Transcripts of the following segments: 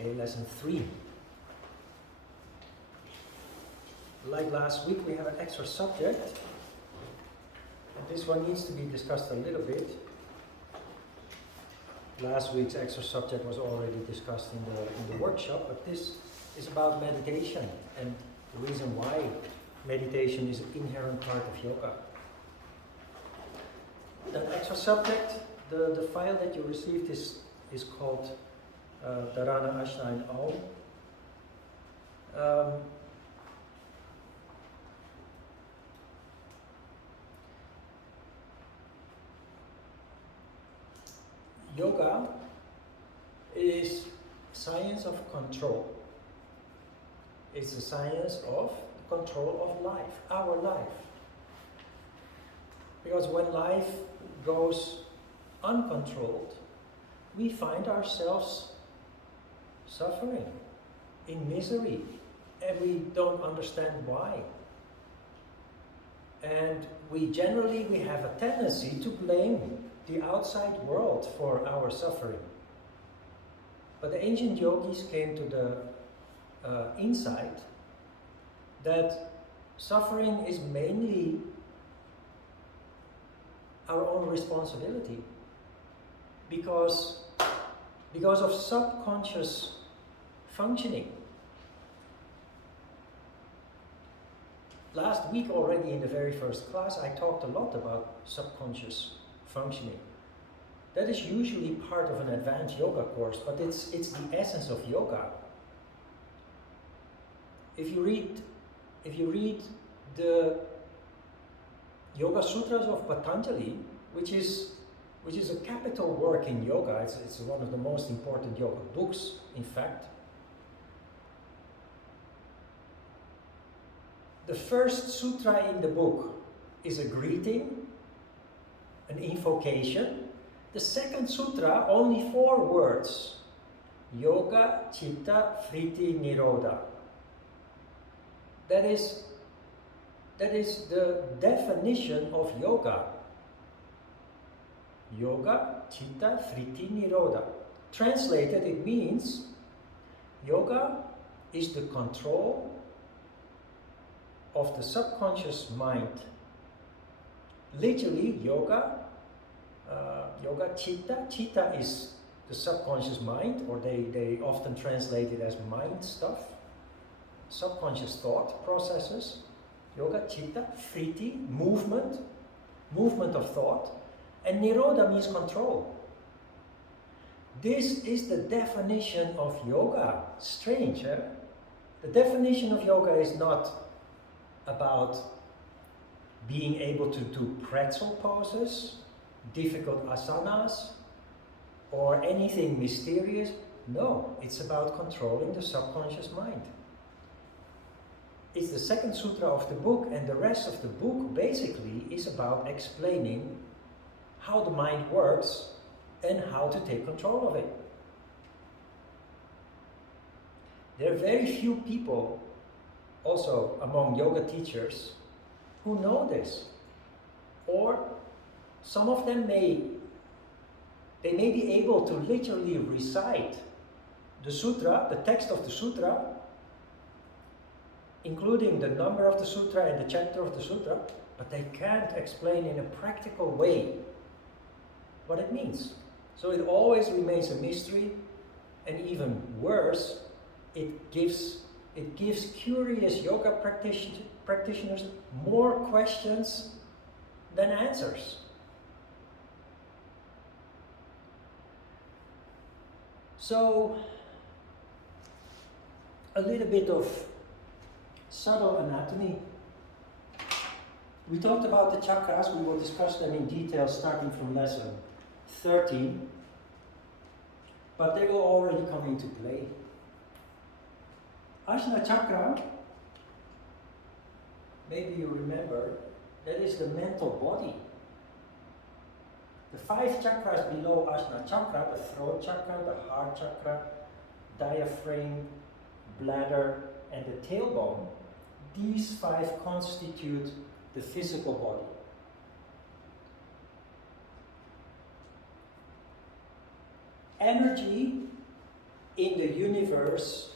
Okay, lesson 3. Like last week, we have an extra subject. And this one needs to be discussed a little bit. Last week's extra subject was already discussed in the workshop, but this is about meditation and the reason why meditation is an inherent part of yoga. That extra subject, the file that you received is called Dharana, Ajna and AUM. Yoga is science of control. It's the science of the control of life, our life. Because when life goes uncontrolled, we find ourselves suffering, in misery, and we don't understand why. And we have a tendency to blame the outside world for our suffering. But the ancient yogis came to the insight that suffering is mainly our own responsibility because of subconscious functioning. Last week already in the very first class I talked a lot about subconscious functioning. That is usually part of an advanced yoga course, but it's the essence of yoga. If you read the Yoga Sutras of Patanjali, which is a capital work in yoga, it's one of the most important yoga books, in fact. The first sutra in the book is a greeting, an invocation. The second sutra, only 4 words. Yoga, Chitta, Vritti, Nirodha. That is the definition of yoga. Yoga, Chitta, Vritti, Nirodha. Translated, it means yoga is the control of the subconscious mind. Literally, yoga chitta is the subconscious mind, or they often translate it as mind stuff, subconscious thought processes. Yoga chitta, vritti, movement of thought, and nirodha means control. This is the definition of yoga. Strange, eh? The definition of yoga is not about being able to do pretzel poses, difficult asanas, or anything mysterious. No, it's about controlling the subconscious mind. It's the second sutra of the book, and the rest of the book basically is about explaining how the mind works and how to take control of it. There are very few people, also among yoga teachers, who know this. Or some of them may be able to literally recite the sutra, the text of the sutra, including the number of the sutra and the chapter of the sutra, but they can't explain in a practical way what it means. So it always remains a mystery, and even worse, it gives curious yoga practitioners more questions than answers. So, a little bit of subtle anatomy. We talked about the chakras. We will discuss them in detail starting from lesson 13, but they will already come into play. Ajna chakra, maybe you remember, that is the mental body. The 5 chakras below Ajna chakra, the throat chakra, the heart chakra, diaphragm, bladder, and the tailbone, these 5 constitute the physical body. Energy in the universe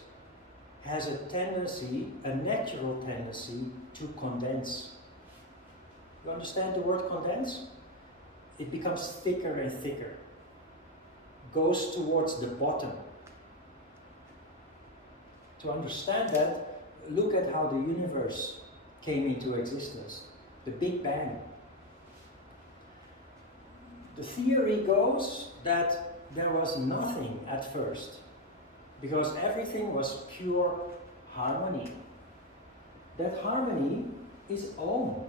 has a tendency, a natural tendency, to condense. You understand the word condense? It becomes thicker and thicker, goes towards the bottom. To understand that, look at how the universe came into existence, the Big Bang. The theory goes that there was nothing at first, because everything was pure harmony. That harmony is Om.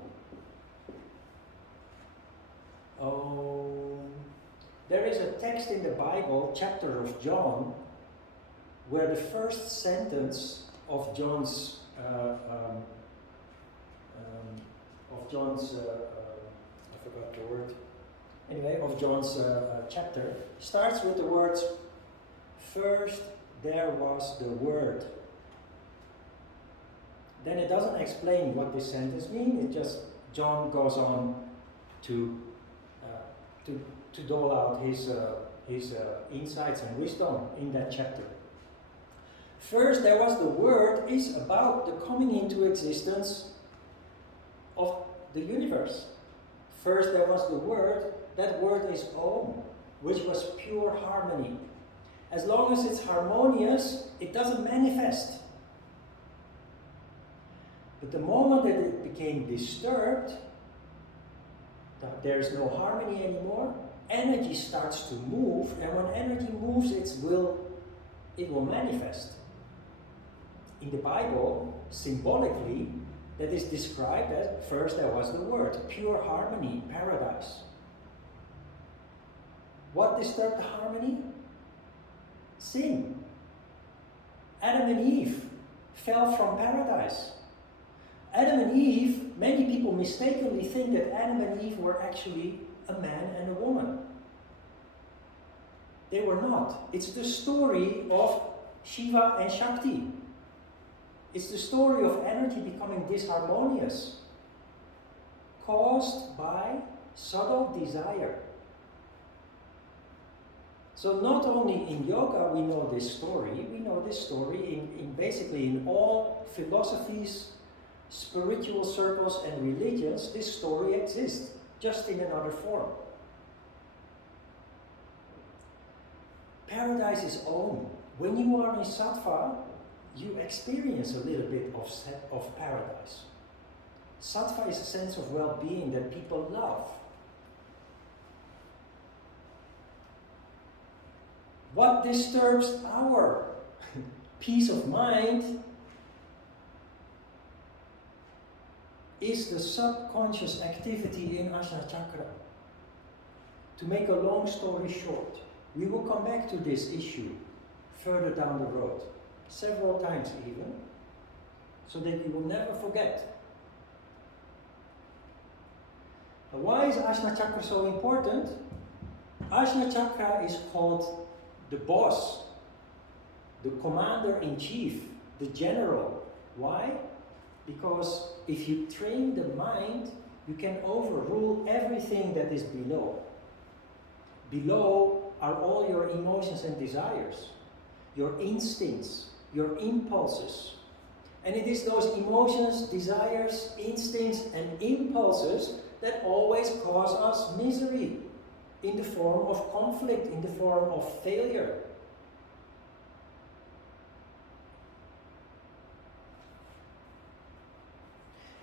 Om. There is a text in the Bible, chapter of John, where the first sentence of John's I forgot the word. Anyway, of John's chapter starts with the words, "First there was the Word." Then it doesn't explain what this sentence means. It just John goes on to dole out his insights and wisdom in that chapter. First there was the Word is about the coming into existence of the universe. First there was the Word. That word is Om, which was pure harmony. As long as it's harmonious, it doesn't manifest. But the moment that it became disturbed, that there's no harmony anymore, energy starts to move, and when energy moves, it will manifest. In the Bible, symbolically, that is described as first there was the Word, pure harmony, paradise. What disturbed the harmony? Sin. Adam and Eve fell from paradise. Adam and Eve, many people mistakenly think that Adam and Eve were actually a man and a woman. They were not. It's the story of Shiva and Shakti. It's the story of energy becoming disharmonious, caused by subtle desire. So not only in yoga we know this story in basically in all philosophies, spiritual circles and religions. This story exists, just in another form. Paradise is Om. When you are in sattva, you experience a little bit of paradise. Sattva is a sense of well-being that people love. What disturbs our peace of mind is the subconscious activity in Ajna Chakra. To make a long story short, we will come back to this issue further down the road, several times even, so that you will never forget. But why is Ajna Chakra so important? Ajna Chakra is called the boss, the commander-in-chief, the general. Why? Because if you train the mind, you can overrule everything that is below. Below are all your emotions and desires, your instincts, your impulses. And it is those emotions, desires, instincts, and impulses that always cause us misery, in the form of conflict, in the form of failure.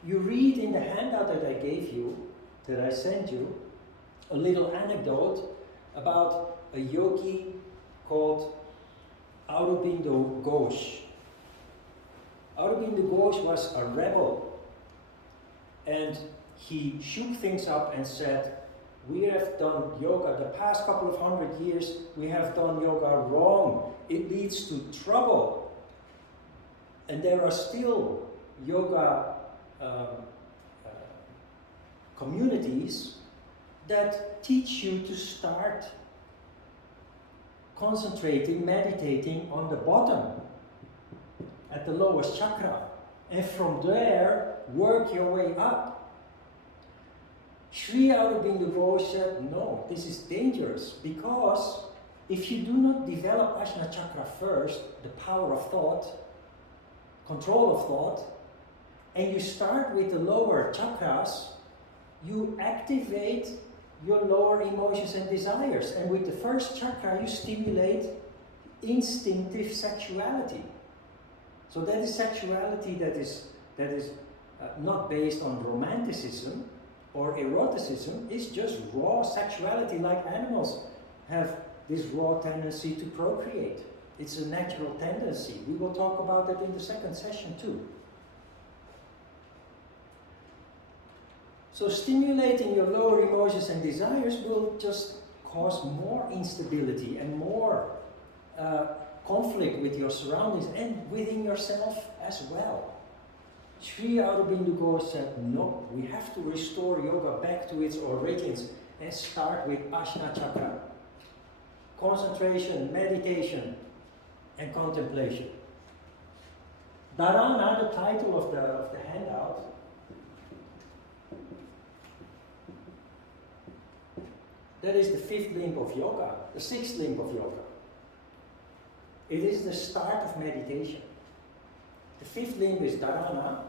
You read in the handout that I gave you, that I sent you, a little anecdote about a yogi called Aurobindo Ghosh. Aurobindo Ghosh was a rebel, and he shook things up and said, "We have done yoga, the past couple of 100 years, we have done yoga wrong. It leads to trouble. And there are still yoga communities that teach you to start concentrating, meditating on the bottom, at the lowest chakra. And from there, work your way up." Sri Aurobindo Ghosh said, "No, this is dangerous, because If you do not develop Ajna chakra first, the power of thought, control of thought, and you start with the lower chakras, you activate your lower emotions and desires. And with the first chakra, you stimulate instinctive sexuality. So that is sexuality that is not based on romanticism or eroticism. It's just raw sexuality, like animals have this raw tendency to procreate. It's a natural tendency. We will talk about that in the second session too. So stimulating your lower emotions and desires will just cause more instability and more conflict with your surroundings and within yourself as well. Sri Aurobindo Ghosh said, no, we have to restore yoga back to its origins and start with Ajna chakra. Concentration, meditation, and contemplation. Dharana, the title of the handout, that is the fifth limb of yoga, the sixth limb of yoga. It is the start of meditation. The fifth limb is Dharana,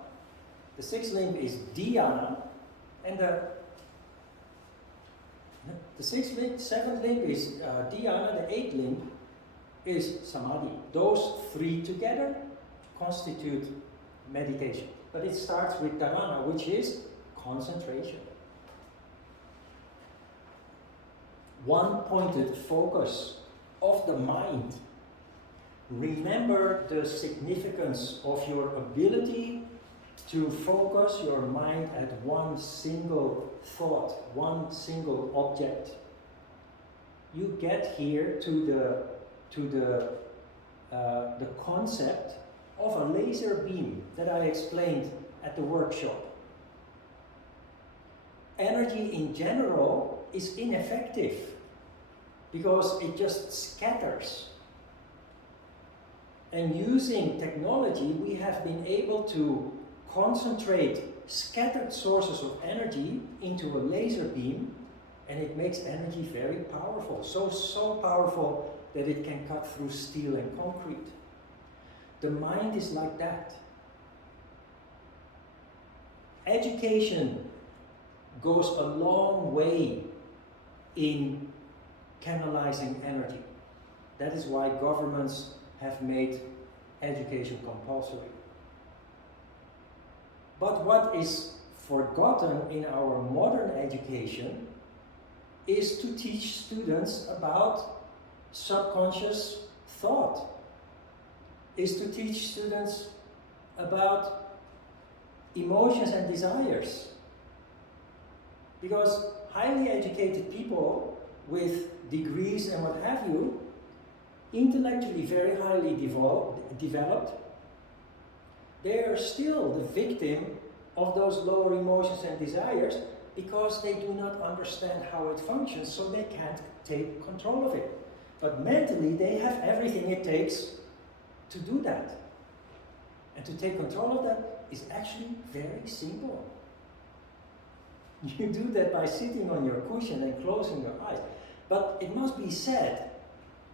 the sixth limb is Dhyana, and the sixth limb, seventh limb is Dhyana, the eighth limb is Samadhi. Those three together constitute meditation. But it starts with Dharana, which is concentration. One-pointed focus of the mind. Remember the significance of your ability to focus your mind at one single thought, one single object. You get here to the concept of a laser beam that I explained at the workshop. Energy in general is ineffective because it just scatters. And using technology, we have been able to concentrate scattered sources of energy into a laser beam, and it makes energy very powerful. So powerful that it can cut through steel and concrete. The mind is like that. Education goes a long way in canalizing energy. That is why governments have made education compulsory. But what is forgotten in our modern education is to teach students about subconscious thought, is to teach students about emotions and desires. Because highly educated people with degrees and what have you, intellectually very highly developed, they are still the victim of those lower emotions and desires because they do not understand how it functions, so they can't take control of it. But mentally, they have everything it takes to do that. And to take control of that is actually very simple. You do that by sitting on your cushion and closing your eyes. But it must be said,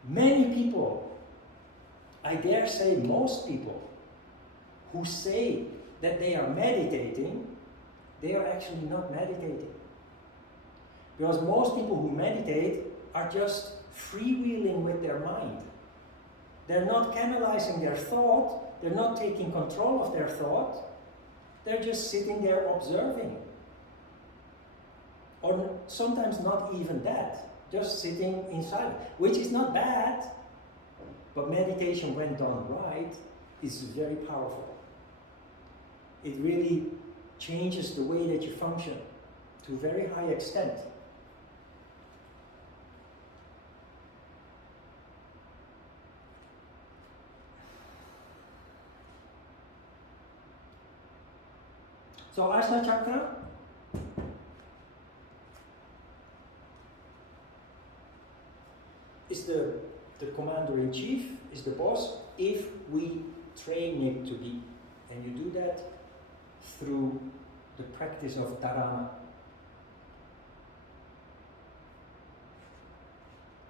many people, I dare say most people, who say that they are meditating, they are actually not meditating. Because most people who meditate are just freewheeling with their mind. They're not canalizing their thought, they're not taking control of their thought, they're just sitting there observing. Or sometimes not even that, just sitting in silence, which is not bad, but meditation when done right is very powerful. It really changes the way that you function to a very high extent. So Ajna chakra is the commander-in-chief, is the boss, if we train it to be. And you do that through the practice of Dharana.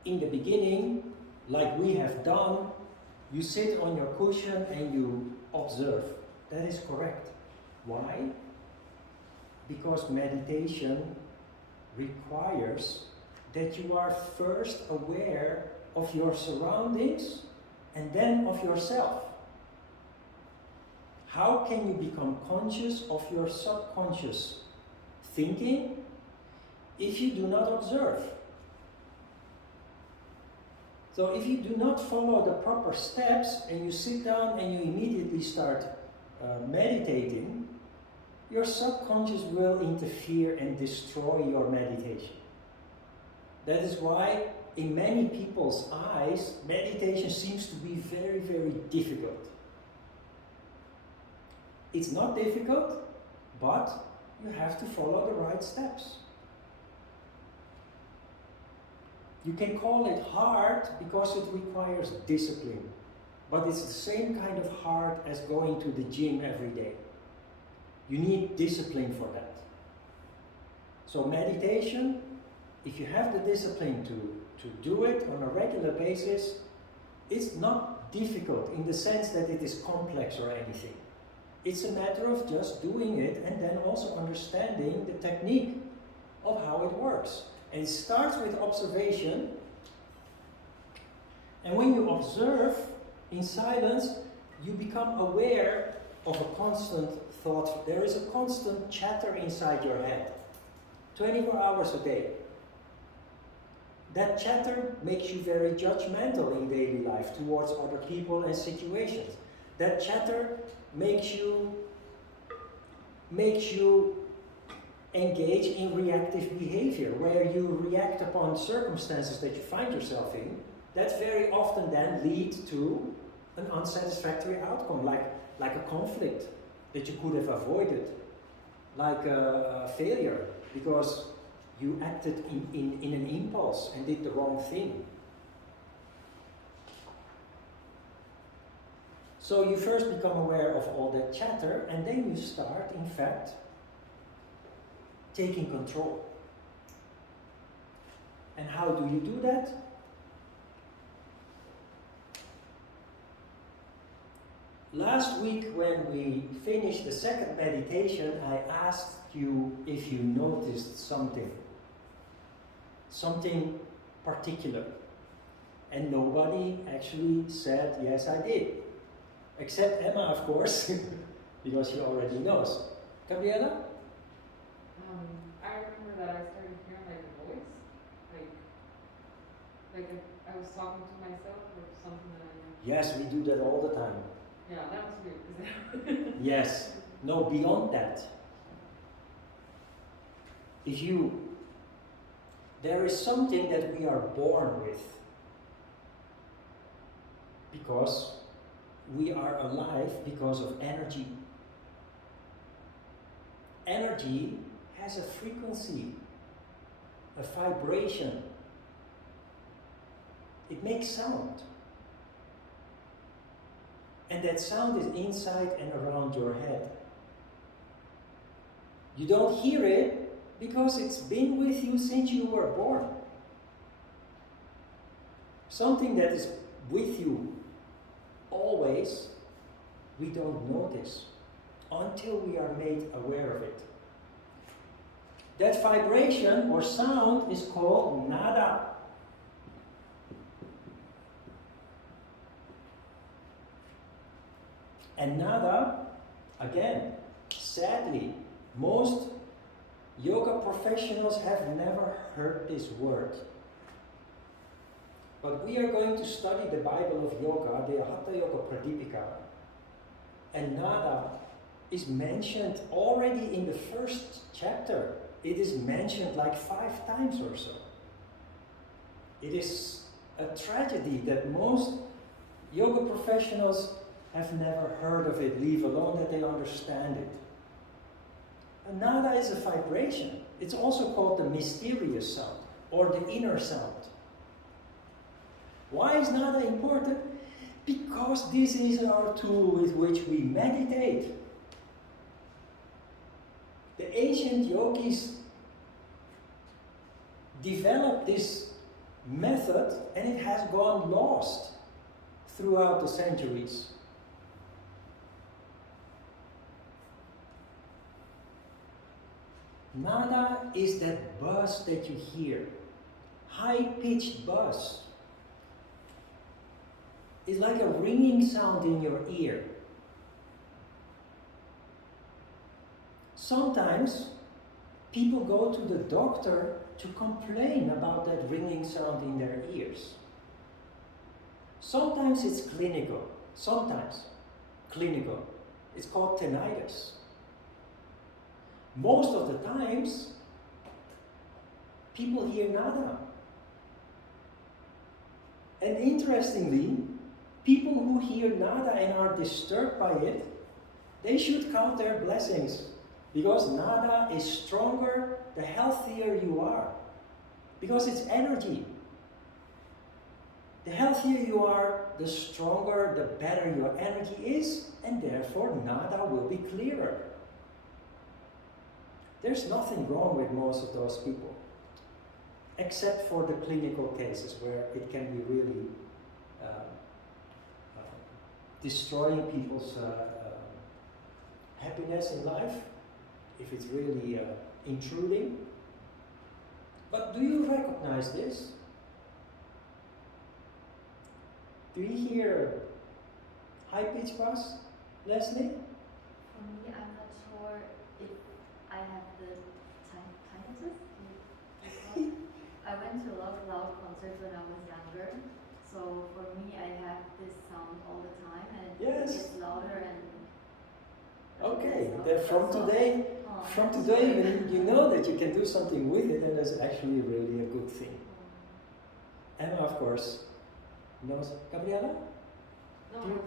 in the beginning, like we have done, you sit on your cushion and you observe. That is correct. Why? Because meditation requires that you are first aware of your surroundings and then of yourself. How can you become conscious of your subconscious thinking if you do not observe? So if you do not follow the proper steps and you sit down and you immediately start meditating, your subconscious will interfere and destroy your meditation. That is why in many people's eyes, meditation seems to be very, very difficult. It's not difficult, but you have to follow the right steps. You can call it hard because it requires discipline, but it's the same kind of hard as going to the gym every day. You need discipline for that. So meditation, if you have the discipline to do it on a regular basis, it's not difficult in the sense that it is complex or anything. It's a matter of just doing it and then also understanding the technique of how it works. And it starts with observation. And when you observe in silence, you become aware of a constant thought. There is a constant chatter inside your head, 24 hours a day. That chatter makes you very judgmental in daily life towards other people and situations. That chatter makes you engage in reactive behavior, where you react upon circumstances that you find yourself in, that very often then lead to an unsatisfactory outcome, like a conflict that you could have avoided, like a failure, because you acted in an impulse and did the wrong thing. So you first become aware of all that chatter, and then you start, in fact, taking control. And how do you do that? Last week, when we finished the second meditation, I asked you if you noticed something particular. And nobody actually said, yes, I did. Except Emma, of course, because she already knows. Gabriella? I remember that I started hearing like a voice, I was talking to myself or something that I know. Yes, we do that all the time. Yeah, that was weird. Yes. No, beyond that. There is something that we are born with. Because we are alive because of energy. Energy has a frequency, a vibration. It makes sound. And that sound is inside and around your head. You don't hear it because it's been with you since you were born. Something that is with you always, we don't notice until we are made aware of it. That vibration or sound is called nada. And nada, again, sadly, most yoga professionals have never heard this word. But we are going to study the Bible of yoga, the Hatha Yoga Pradipika. And nada is mentioned already in the first chapter. It is mentioned like 5 times or so. It is a tragedy that most yoga professionals have never heard of it, leave alone that they understand it. And nada is a vibration. It's also called the mysterious sound or the inner sound. Why is nada important? Because this is our tool with which we meditate. The ancient yogis developed this method, and it has gone lost throughout the centuries. Nada is that buzz that you hear, high-pitched buzz. It's like a ringing sound in your ear. Sometimes people go to the doctor to complain about that ringing sound in their ears. Sometimes it's clinical. It's called tinnitus. Most of the times, people hear nada. And interestingly, people who hear nada and are disturbed by it, they should count their blessings. Because nada is stronger the healthier you are. Because it's energy. The healthier you are, the stronger, the better your energy is, and therefore nada will be clearer. There's nothing wrong with most of those people, except for the clinical cases where it can be really destroying people's happiness in life, if it's really intruding. But do you recognize this? Do you hear high-pitched buzz, Leslie? For me, I'm not sure if I have the tinnitus. I went to a lot of loud concerts when I was younger, so for me, I have this sound all the time, and Yes. it gets louder and. Okay, then from today, you know that you can do something with it, and that's actually really a good thing. Emma, of course, knows. Gabriella,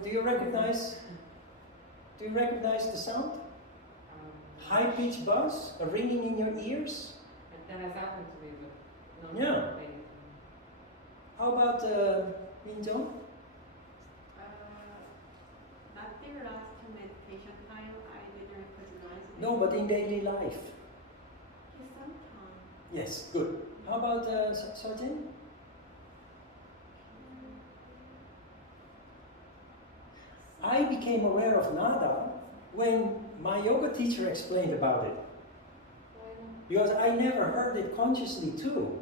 do you recognize the sound? High-pitched buzz, a ringing in your ears? That has happened to me, but no. Yeah. How about Minjong? Not their last meditation time, I didn't recognize it. No, but in daily life. Sometimes. Yes, good. How about Sajin? I became aware of nada when my yoga teacher explained about it. Because I never heard it consciously too,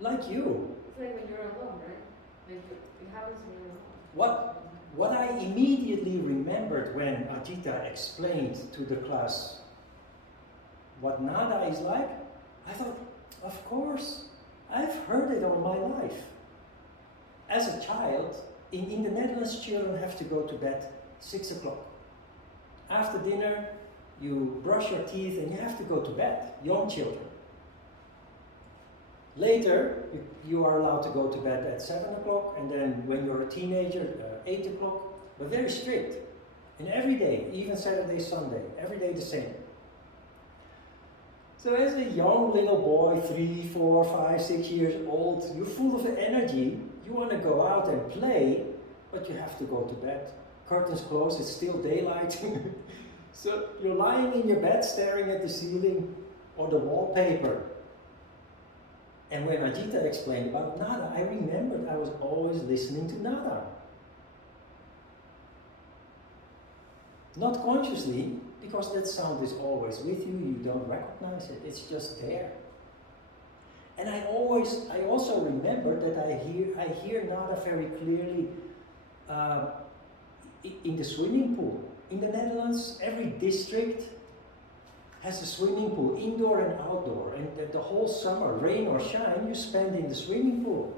like you. It's like when you're alone, right? Like it happens when you're alone. What I immediately remembered when Ajita explained to the class what nada is like, I thought, of course, I've heard it all my life. As a child, in the Netherlands, children have to go to bed 6 o'clock. After dinner, you brush your teeth and you have to go to bed, young children. Later, you are allowed to go to bed at 7 o'clock, and then when you're a teenager, 8 o'clock, but very strict. And every day, even Saturday, Sunday, every day the same. So as a young little boy, 3, 4, 5, 6 years old, you're full of energy, you want to go out and play, but you have to go to bed. Curtains closed, it's still daylight. So you're lying in your bed staring at the ceiling or the wallpaper. And when Ajita explained about nada, I remembered I was always listening to nada. Not consciously, because that sound is always with you, you don't recognize it, it's just there. And I also remember that I hear nada very clearly in the swimming pool. In the Netherlands, every district has a swimming pool, indoor and outdoor, and the whole summer, rain or shine, you spend in the swimming pool.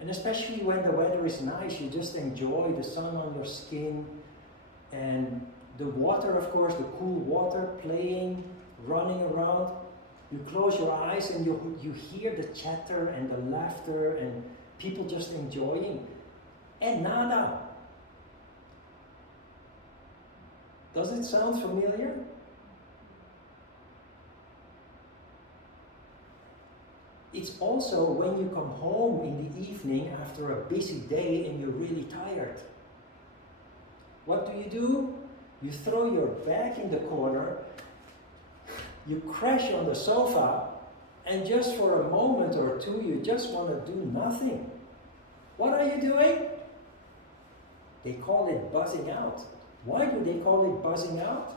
And especially when the weather is nice, you just enjoy the sun on your skin, and the water, of course, the cool water, playing, running around. You close your eyes and you hear the chatter and the laughter and people just enjoying. And nada. Does it sound familiar? It's also when you come home in the evening after a busy day and you're really tired. What do? You throw your back in the corner, you crash on the sofa, And just for a moment or two, you just want to do nothing. What are you doing? They call it buzzing out. Why do they call it buzzing out?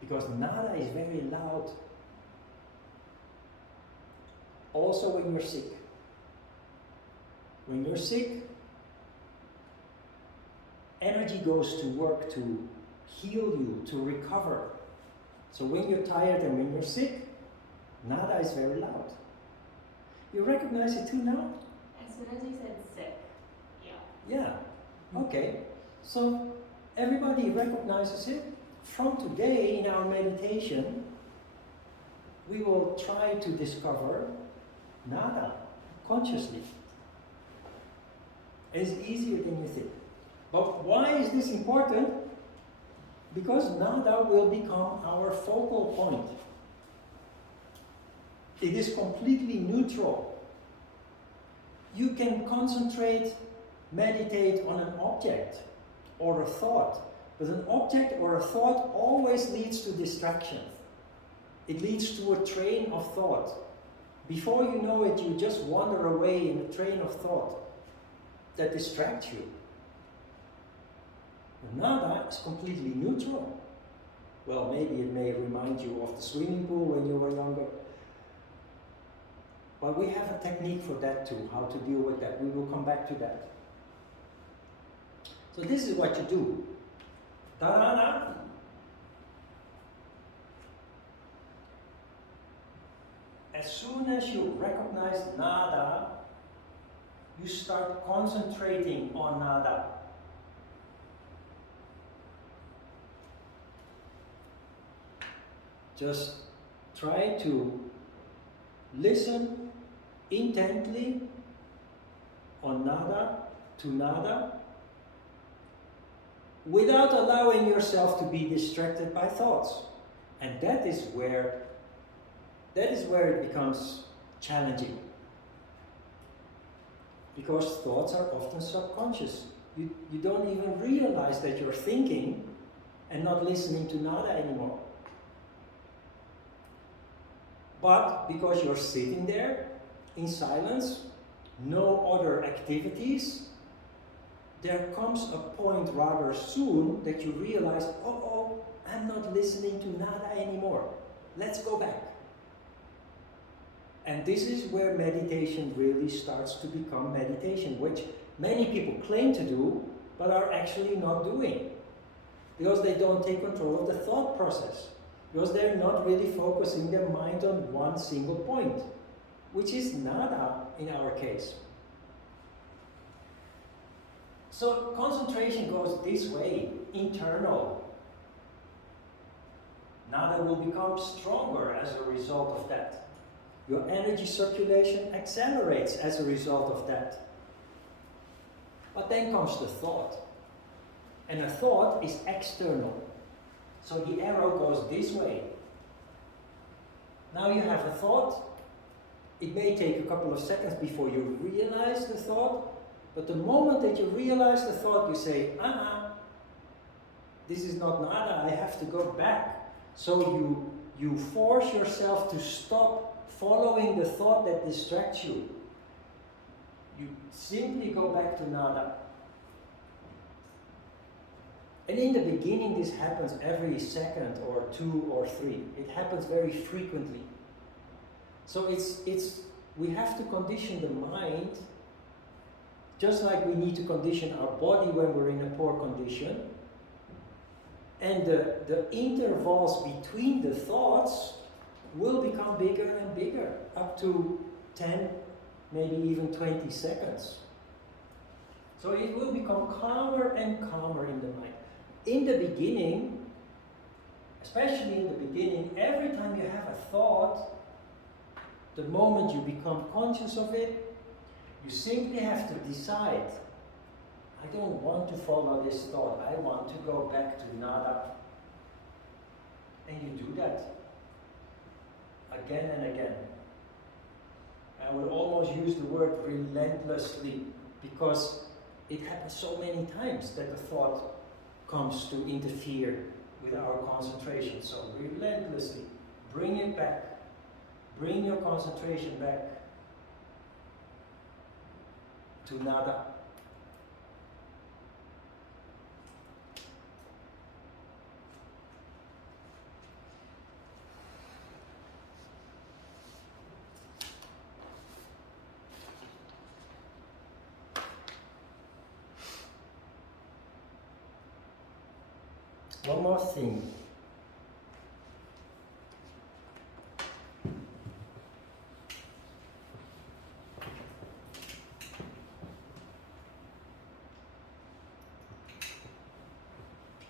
Because nada is very loud. Also when you're sick. When you're sick, energy goes to work to heal you, to recover. So when you're tired and when you're sick, nada is very loud. You recognize it too now? As soon as you said sick, yeah. Yeah, okay. So everybody recognizes it. From today in our meditation, we will try to discover nada consciously. It's easier than you think. But why is this important? Because nada will become our focal point. It is completely neutral. You can concentrate, meditate on an object or a thought, but an object or a thought always leads to distraction. It leads to a train of thought. Before you know it, you just wander away in a train of thought that distracts you. Nada is completely neutral. Well, maybe it may remind you of the swimming pool when you were younger. But we have a technique for that too, how to deal with that. We will come back to that. So this is what you do. Dharana. As soon as you recognize nada, you start concentrating on nada. Just try to listen intently on nada to nada without allowing yourself to be distracted by thoughts. And that is where it becomes challenging. Because thoughts are often subconscious. You don't even realize that you're thinking and not listening to nada anymore. But because you're sitting there in silence, no other activities, there comes a point rather soon that you realize, oh, I'm not listening to nada anymore. Let's go back. And this is where meditation really starts to become meditation, which many people claim to do, but are actually not doing. Because they don't take control of the thought process. Because they're not really focusing their mind on one single point, which is nada in our case. So concentration goes this way, internal. Nada will become stronger as a result of that. Your energy circulation accelerates as a result of that. But then comes the thought. And a thought is external. So the arrow goes this way. Now you have a thought. It may take a couple of seconds before you realize the thought, but the moment that you realize the thought, you say, this is not nada, I have to go back. So you force yourself to stop following the thought that distracts you. You simply go back to nada. And in the beginning, this happens every second or two or three. It happens very frequently. So we have to condition the mind, just like we need to condition our body when we're in a poor condition. And the intervals between the thoughts will become bigger and bigger, up to 10, maybe even 20 seconds. So it will become calmer and calmer in the mind. In the beginning, especially in the beginning, every time you have a thought, the moment you become conscious of it, you simply have to decide, I don't want to follow this thought, I want to go back to nada. And you do that again and again. I would almost use the word relentlessly, because it happens so many times that the thought comes to interfere with our concentration. So relentlessly bring it back Bring your concentration back to nada. One more thing.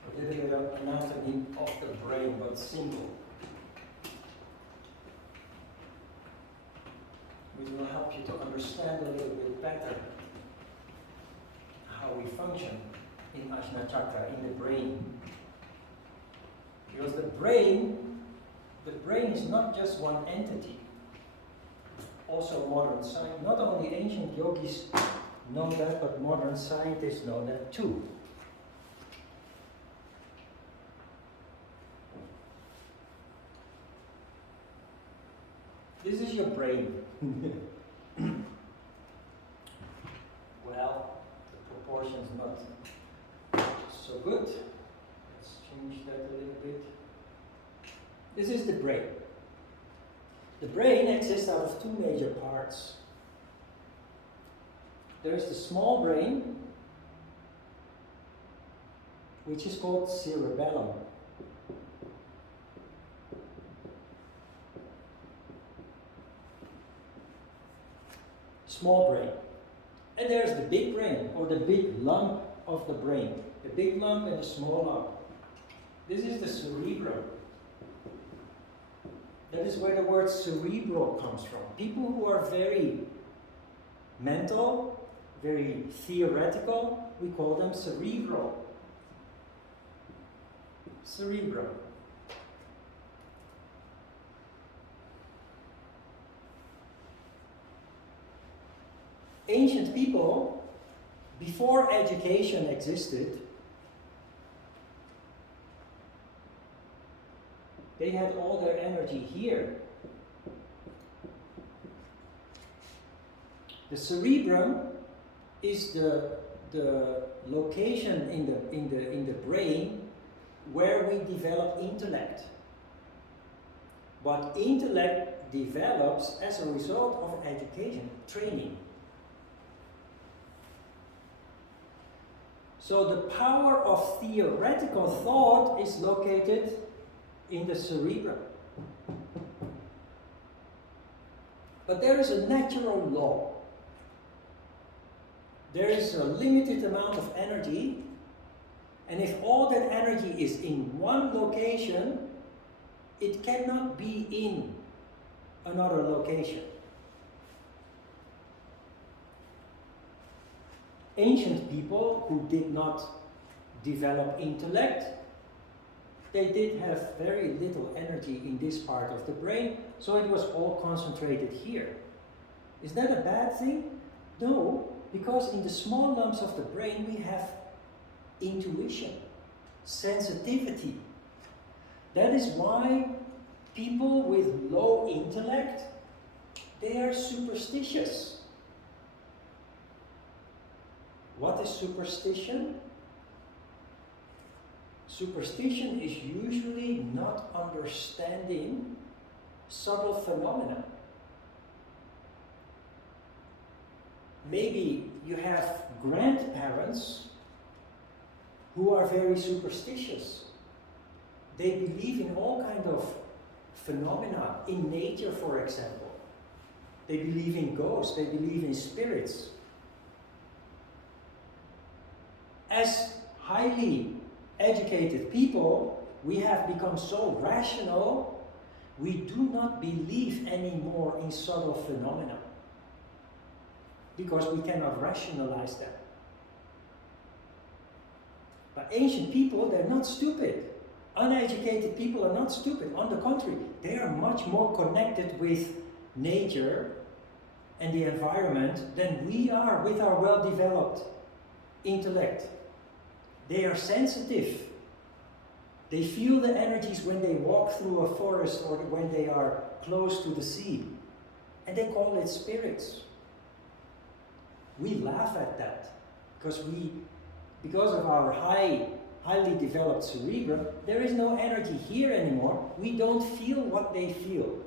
A little bit of anatomy of the brain, but simple. Which will help you to understand a little bit better how we function in Ajna Chakra, in the brain. Because the brain is not just one entity. Also modern science, not only ancient yogis know that, but modern scientists know that too. This is your brain. Well, the proportion's not so good. Let's change that a little bit. This is the brain. The brain exists out of two major parts. There is the small brain, which is called cerebellum. Small brain. And there's the big brain, or the big lump of the brain. The big lump and the small lump. This is the cerebrum. That is where the word cerebral comes from. People who are very mental, very theoretical, we call them cerebral. Cerebrum. Ancient people, before education existed, they had all their energy here. The cerebrum is the location in the brain where we develop intellect. But intellect develops as a result of education, training. So the power of theoretical thought is located in the cerebrum. But there is a natural law. There is a limited amount of energy, and if all that energy is in one location, it cannot be in another location. Ancient people who did not develop intellect, they did have very little energy in this part of the brain, so it was all concentrated here. Is that a bad thing? No, because in the small lumps of the brain we have intuition, sensitivity. That is why people with low intellect, they are superstitious. What is superstition? Superstition is usually not understanding subtle phenomena. Maybe you have grandparents who are very superstitious. They believe in all kinds of phenomena, in nature for example. They believe in ghosts, they believe in spirits. As highly educated people, we have become so rational, we do not believe anymore in subtle phenomena. Because we cannot rationalize them. But ancient people, they're not stupid. Uneducated people are not stupid. On the contrary, they are much more connected with nature and the environment than we are with our well-developed intellect. They are sensitive. They feel the energies when they walk through a forest or when they are close to the sea. And they call it spirits. We laugh at that because of our highly developed cerebrum, there is no energy here anymore. We don't feel what they feel.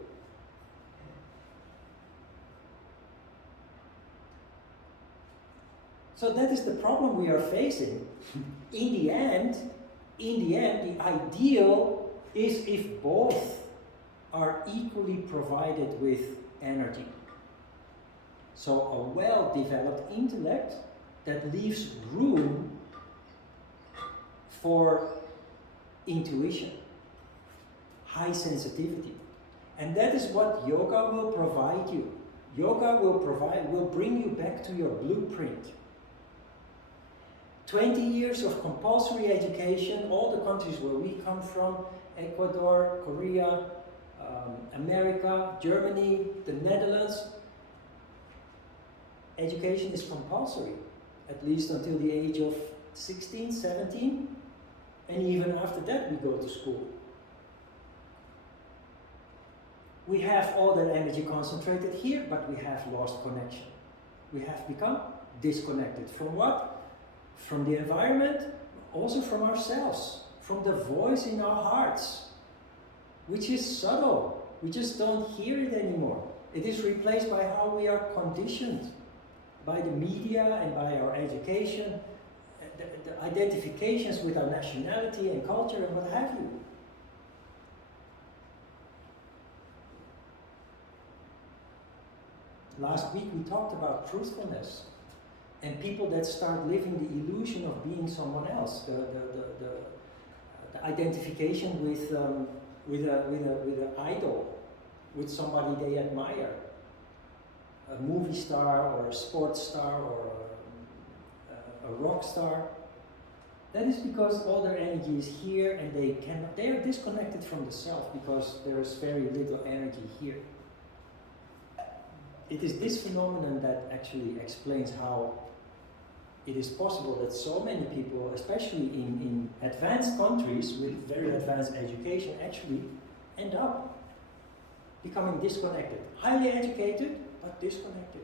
So that is the problem we are facing. In the end, the ideal is if both are equally provided with energy. So a well-developed intellect that leaves room for intuition, high sensitivity. And that is what yoga will provide you. Yoga will bring you back to your blueprint. 20 years of compulsory education, all the countries where we come from, Ecuador, Korea, America, Germany, the Netherlands, education is compulsory, at least until the age of 16, 17, and even after that we go to school. We have all that energy concentrated here, but we have lost connection. We have become disconnected. From what? From the environment, also from ourselves, from the voice in our hearts, which is subtle. We just don't hear it anymore. It is replaced by how we are conditioned, by the media and by our education, the identifications with our nationality and culture and what have you. Last week we talked about truthfulness and people that start living the illusion of being someone else, the identification with an idol, with somebody they admire, a movie star or a sports star or a rock star. That is because all their energy is here and they are disconnected from the self because there is very little energy here. It is this phenomenon that actually explains how it is possible that so many people, especially in advanced countries with very advanced education, actually end up becoming disconnected. Highly educated, but disconnected.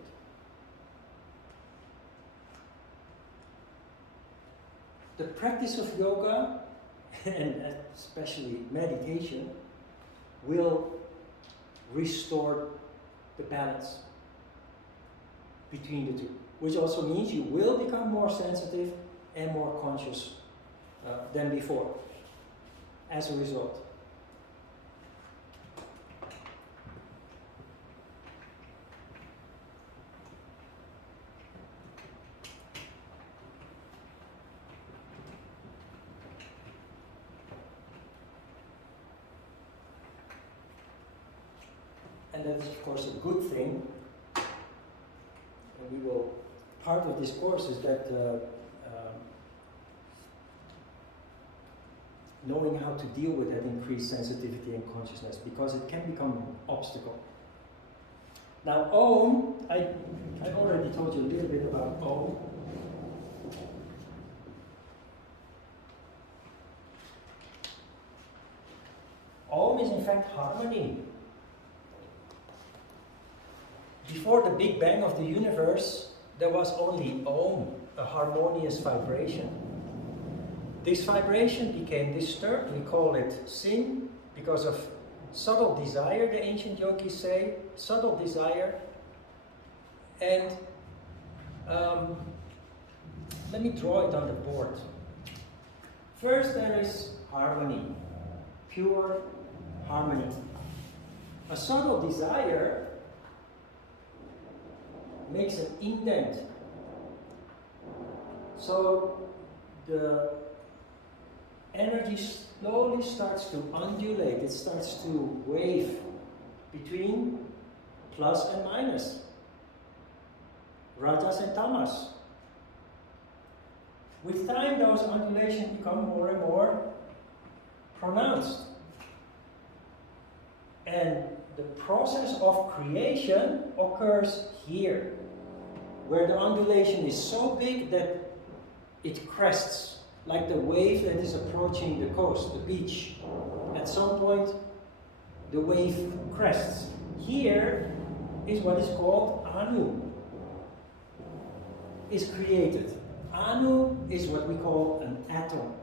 The practice of yoga, and especially meditation, will restore the balance between the two, which also means you will become more sensitive and more conscious than before as a result. And that is of course a good thing. And we will, part of this course is that knowing how to deal with that increased sensitivity and consciousness, because it can become an obstacle. Now AUM, I've already told you a little bit about AUM. AUM is in fact harmony. Before the Big Bang of the universe, there was only AUM, a harmonious vibration. This vibration became disturbed. We call it sin because of subtle desire, the ancient yogis say, subtle desire. And let me draw it on the board. First, there is harmony, pure harmony. A subtle desire makes an indent. So the energy slowly starts to undulate, it starts to wave between plus and minus, rajas and tamas. With time, those undulations become more and more pronounced. And the process of creation occurs here, where the undulation is so big that it crests, like the wave that is approaching the coast, the beach. At some point, the wave crests. Here is what is called Anu, is created. Anu is what we call an atom.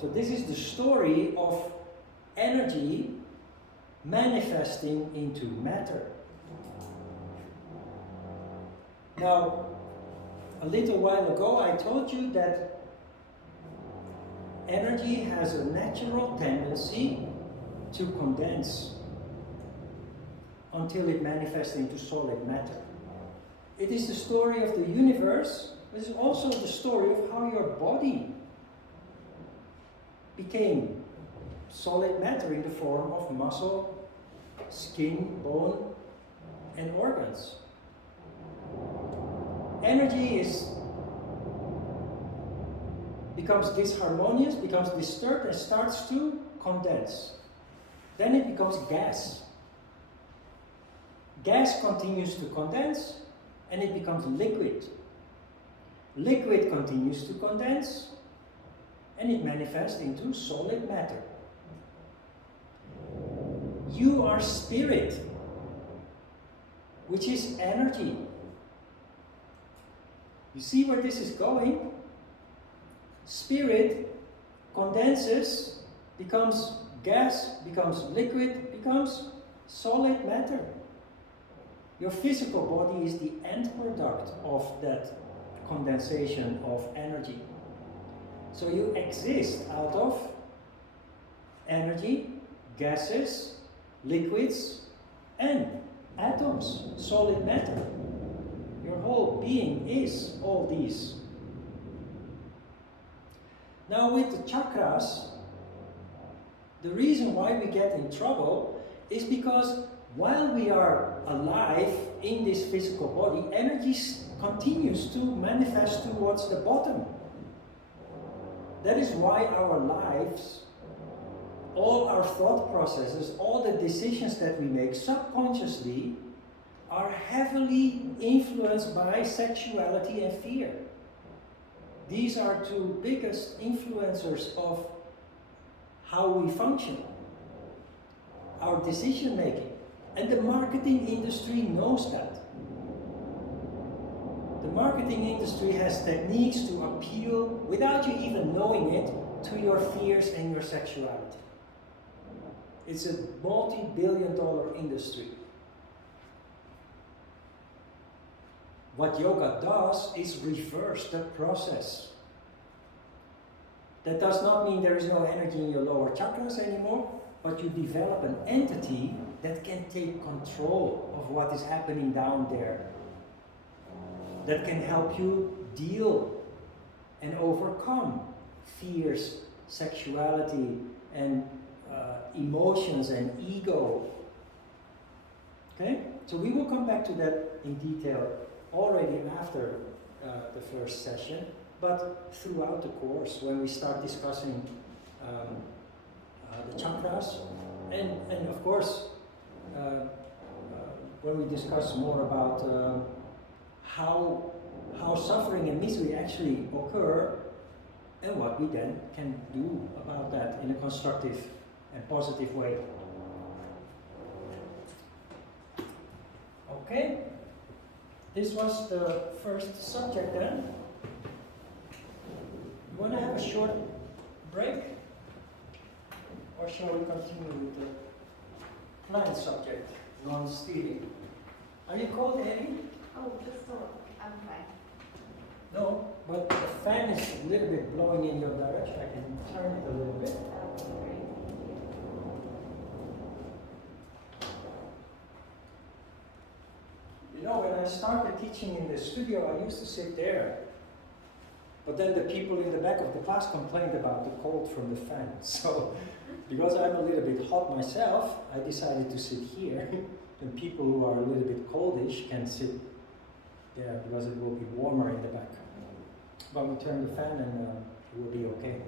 So this is the story of energy manifesting into matter. Now, a little while ago I told you that energy has a natural tendency to condense until it manifests into solid matter. It is the story of the universe, but it's also the story of how your body became solid matter in the form of muscle, skin, bone, and organs. Energy becomes disharmonious, becomes disturbed, and starts to condense. Then it becomes gas. Gas continues to condense, and it becomes liquid. Liquid continues to condense, and it manifests into solid matter. You are spirit, which is energy. You see where this is going? Spirit condenses, becomes gas, becomes liquid, becomes solid matter. Your physical body is the end product of that condensation of energy. So you exist out of energy, gases, liquids, and atoms, solid matter. Your whole being is all these. Now with the chakras, the reason why we get in trouble is because while we are alive in this physical body, energy continues to manifest towards the bottom. That is why our lives, all our thought processes, all the decisions that we make subconsciously are heavily influenced by sexuality and fear. These are two biggest influencers of how we function, our decision making. And the marketing industry knows that. The marketing industry has techniques to appeal, without you even knowing it, to your fears and your sexuality. It's a multi-billion-dollar industry. What yoga does is reverse the process. That does not mean there is no energy in your lower chakras anymore, but you develop an entity that can take control of what is happening down there. That can help you deal and overcome fears, sexuality, and emotions and ego. Okay? So we will come back to that in detail already after the first session, but throughout the course when we start discussing the chakras, and of course when we discuss more about how suffering and misery actually occur and what we then can do about that in a constructive and positive way. Okay, this was the first subject then. You want to have a short break? Or shall we continue with the planned subject, non-stealing? Are you cold, Eddie? Oh, just so I'm fine. No, but the fan is a little bit blowing in your direction. I can turn it a little bit. Great. You know, when I started teaching in the studio, I used to sit there. But then the people in the back of the class complained about the cold from the fan. So, because I'm a little bit hot myself, I decided to sit here. And people who are a little bit coldish can sit there because it will be warmer in the back. But we turn the fan and it will be okay.